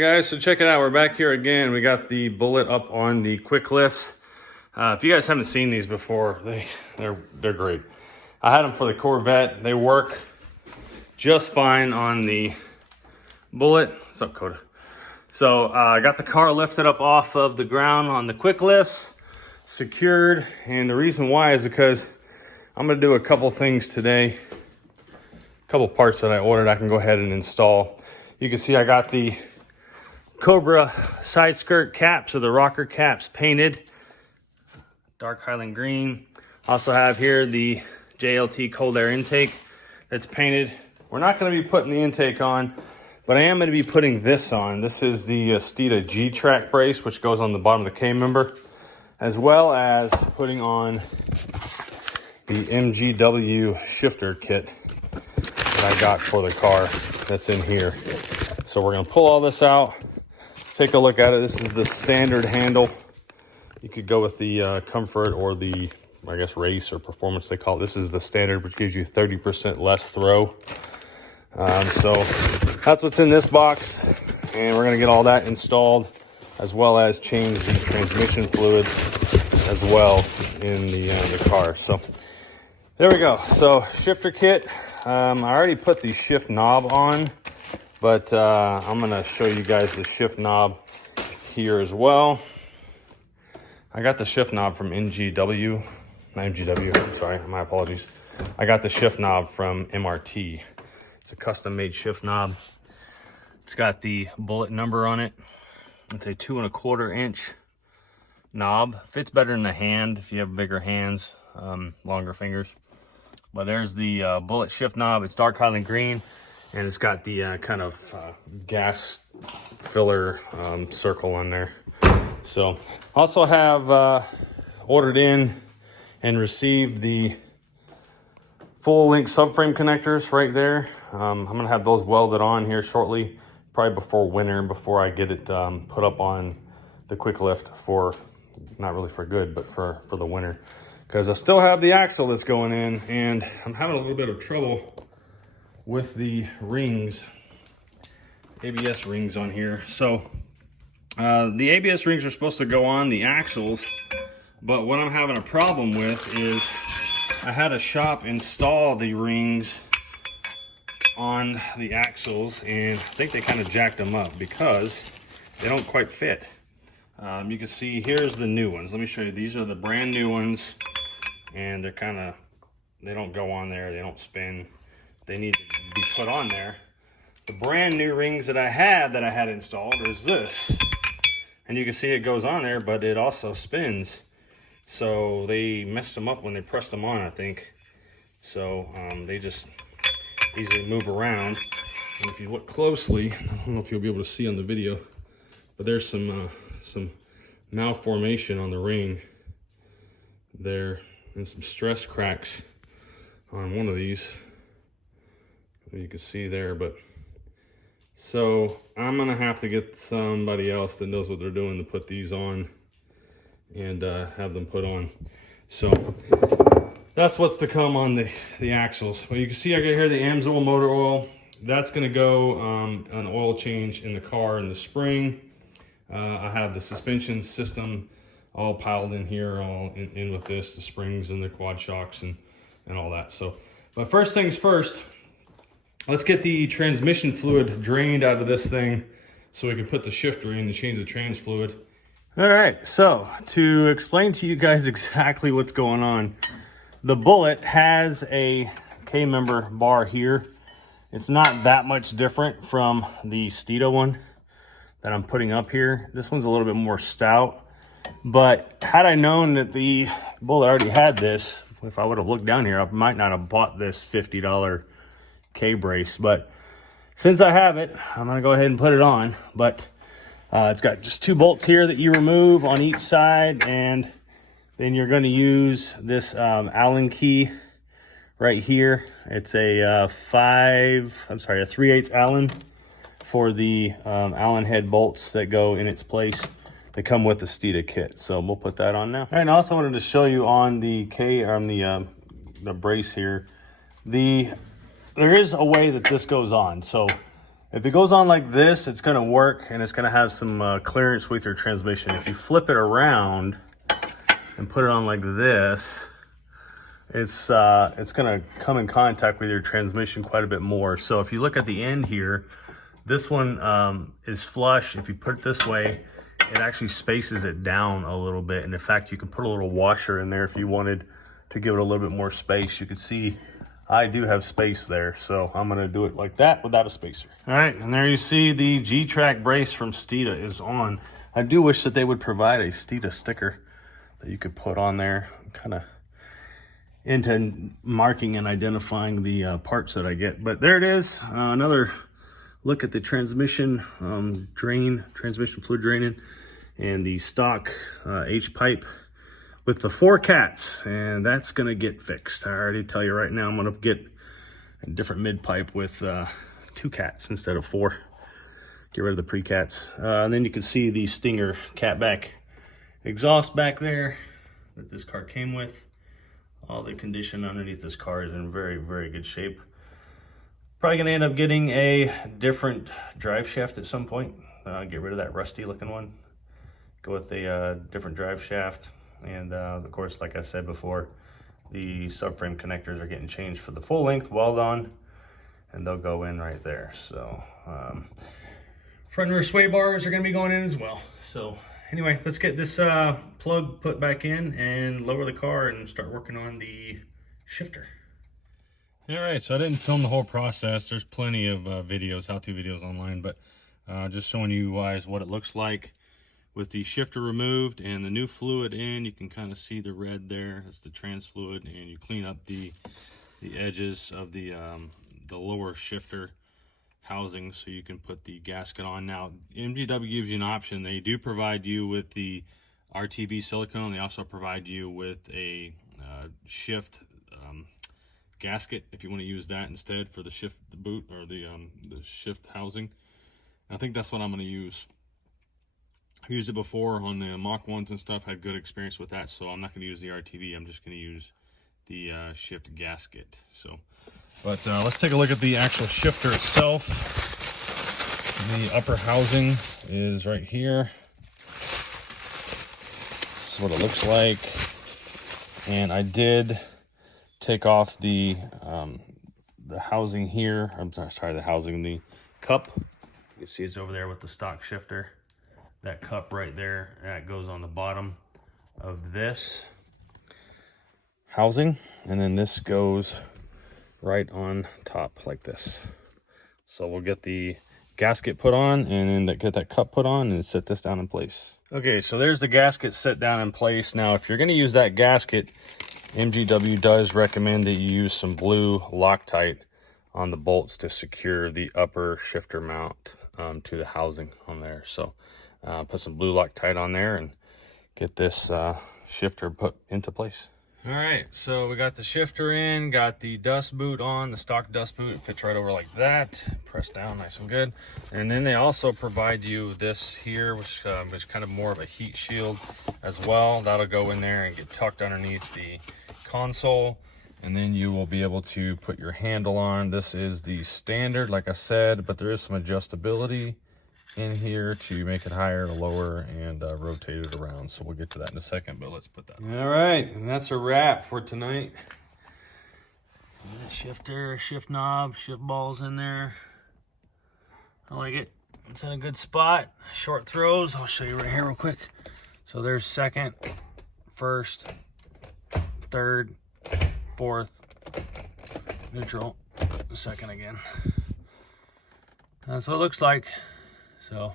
guys, so check it out. We're back here again. We got the Bullitt up on the quick lifts. If you guys haven't seen these before, they're great. I had them for the Corvette. They work just fine on the Bullitt. What's up, Coda? So I got the car lifted up off of the ground on the quick lifts, secured, and the reason why is because I'm gonna do a couple things today. A couple parts that I ordered I can go ahead and install. You can see I got the Cobra side skirt caps, or the rocker caps, painted dark Highland green. Also have here the JLT cold air intake that's painted. We're not going to be putting the intake on, but I am going to be putting this on. This is the Steeda G-Trac brace, which goes on the bottom of the K-member, as well as putting on the MGW shifter kit that I got for the car that's in here. So we're going to pull all this out, take a look at it. This is the standard handle. You could go with the comfort or the, I guess, race or performance they call it. This is the standard, which gives you 30% less throw. So that's what's in this box, and we're going to get all that installed, as well as change the transmission fluid as well in the car. So there we go. So shifter kit. I already put the shift knob on, but I'm going to show you guys the shift knob here as well. I got the shift knob from NGW, not MGW, sorry, my apologies. I got the shift knob from MRT. It's a custom made shift knob. It's got the Bullitt number on it. It's a 2 1/4 inch knob. Fits better in the hand if you have bigger hands, longer fingers. But there's the Bullitt shift knob. It's dark Highland green, and it's got the kind of gas filler circle on there. So also have ordered in and received the full length subframe connectors right there. I'm gonna have those welded on here shortly, probably before winter, before I get it put up on the quick lift for, not really for good, but for the winter. Because I still have the axle that's going in, and I'm having a little bit of trouble with the rings, ABS rings on here. So the ABS rings are supposed to go on the axles, but what I'm having a problem with is I had a shop install the rings on the axles, and I think they kind of jacked them up because they don't quite fit. You can see here's the new ones. Let me show you. These are the brand new ones, and they're kind of, they don't go on there, they don't spin. They need to be put on there. The brand new rings that I had installed is this, and you can see it goes on there, but it also spins. So they messed them up when they pressed them on, I think. So they just easily move around. And if you look closely, I don't know if you'll be able to see on the video, but there's some malformation on the ring there, and some stress cracks on one of these. You can see there, but so I'm gonna have to get somebody else that knows what they're doing to put these on and have them put on. So that's what's to come on the axles. Well, you can see I got here the AMSOIL motor oil. That's gonna go an oil change in the car in the spring. I have the suspension system all piled in here, all in with this, the springs and the quad shocks and all that. So, but first things first, let's get the transmission fluid drained out of this thing so we can put the shifter in and change the trans fluid. All right, so to explain to you guys exactly what's going on, the Bullitt has a K-member bar here. It's not that much different from the Steeda one that I'm putting up here. This one's a little bit more stout, but had I known that the Bullitt already had this, if I would have looked down here, I might not have bought this $50 K-brace. But since I have it, I'm gonna go ahead and put it on. But it's got just 2 bolts here that you remove on each side, and then you're going to use this Allen key right here. It's a 3/8 Allen for the Allen head bolts that go in its place. They come with the Steeda kit, so we'll put that on now. And I also wanted to show you on the brace here, there is a way that this goes on. So If it goes on like this, it's going to work and it's going to have some clearance with your transmission. If you flip it around and put it on like this, it's going to come in contact with your transmission quite a bit more. So if you look at the end here, this one is flush. If you put it this way, it actually spaces it down a little bit. And in fact, you can put a little washer in there if you wanted to give it a little bit more space. You can see I do have space there, so I'm gonna do it like that without a spacer. All right, and there you see the G-Trac brace from Steeda is on. I do wish that they would provide a Steeda sticker that you could put on there. I'm kind of into marking and identifying the parts that I get. But there it is, another look at the transmission transmission fluid draining, and the stock H-pipe with the 4 cats, and that's gonna get fixed. I already tell you right now, I'm gonna get a different mid pipe with 2 cats instead of 4. Get rid of the pre-cats. And then you can see the Stinger catback exhaust back there that this car came with. All the condition underneath this car is in very, very good shape. Probably gonna end up getting a different drive shaft at some point. Get rid of that rusty looking one. Go with a different drive shaft. And of course, like I said before, the subframe connectors are getting changed for the full length weld on, and they'll go in right there. So front and rear sway bars are going to be going in as well. So anyway, let's get this plug put back in and lower the car and start working on the shifter. All right, so I didn't film the whole process. There's plenty of videos, how-to videos online, but just showing you guys what it looks like with the shifter removed and the new fluid in. You can kind of see the red there. That's the trans fluid, and you clean up the edges of the lower shifter housing so you can put the gasket on. Now, MGW gives you an option. They do provide you with the RTV silicone. They also provide you with a shift gasket if you want to use that instead for the shift boot or the shift housing. I think that's what I'm going to use. I've used it before on the Mach 1s and stuff, had good experience with that, so I'm not going to use the RTV. I'm just going to use the shift gasket. So, but let's take a look at the actual shifter itself. The upper housing is right here. This is what it looks like. And I did take off the housing here. I'm sorry, the housing, the cup. You can see it's over there with the stock shifter. That cup right there, that goes on the bottom of this housing, and then this goes right on top like this. So we'll get the gasket put on and then get that cup put on and set this down in place. Okay, so there's the gasket set down in place. Now, if you're going to use that gasket, MGW does recommend that you use some blue Loctite on the bolts to secure the upper shifter mount to the housing on there. So put some blue Loctite on there and get this shifter put into place. All right, so we got the shifter in, got the dust boot on, the stock dust boot. It fits right over like that, pressed down nice and good. And then they also provide you this here, which is kind of more of a heat shield as well. That'll go in there and get tucked underneath the console, and then you will be able to put your handle on. This is the standard, like I said, but there is some adjustability in here to make it higher or lower and rotate it around. So we'll get to that in a second, but let's put that on. All right, and that's a wrap for tonight. So the shifter, shift knob, shift balls in there. I like it. It's in a good spot. Short throws. I'll show you right here real quick. So there's second, first, third, fourth, neutral, second again. That's what it looks like. So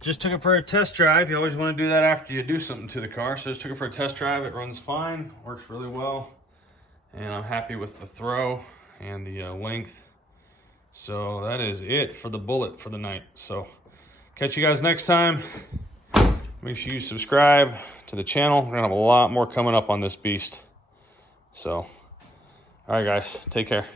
just took it for a test drive. You always want to do that after you do something to the car. So just took it for a test drive. It runs fine, works really well, and I'm happy with the throw and the length. So that is it for the Bullitt for the night. So catch you guys next time. Make sure you subscribe to the channel. We're gonna have a lot more coming up on this beast. So all right guys, take care.